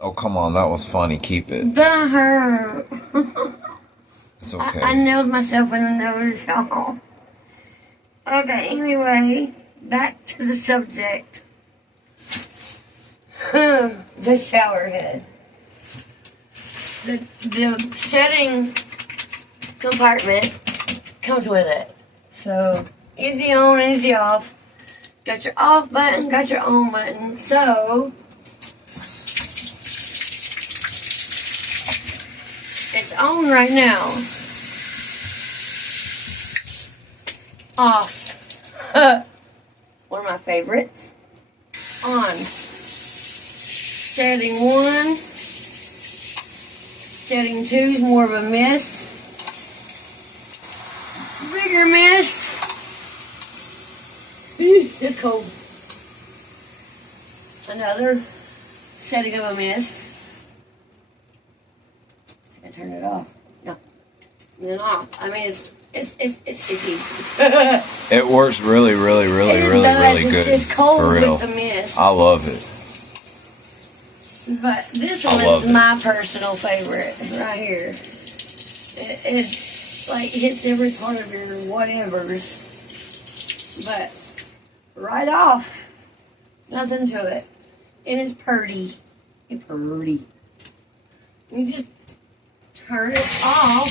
Oh, come on. That was funny. Keep it. That hurt. It's okay. I nailed myself in the nose, y'all. Okay, anyway, back to the subject. The shower head. The setting compartment comes with it. So, easy on, easy off. Got your off button, got your on button. So, it's on right now. Off. One of my favorites. On. Setting 1. Setting 2 is more of a mist. Bigger mist. It's cold. Another setting of a mist. I turn it off. No. And then off. I mean, it's easy. It works really good. It's cold for real. with the mist. I love it. But this one is my personal favorite right here. It like hits every part of your whatevers. But right off, nothing to it. And it's purty. It's purty. You just turn it off.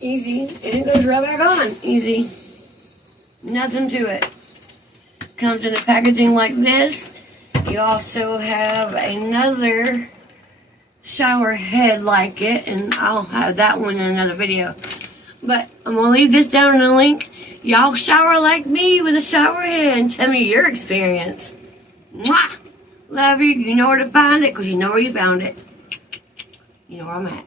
Easy. And it goes right back on. Easy. Nothing to it. Comes in a packaging like this. You also have another shower head like it, and I'll have that one in another video. But I'm going to leave this down in the link. Y'all shower like me with a shower head and tell me your experience. Mwah! Love you. You know where to find it because you know where you found it. You know where I'm at.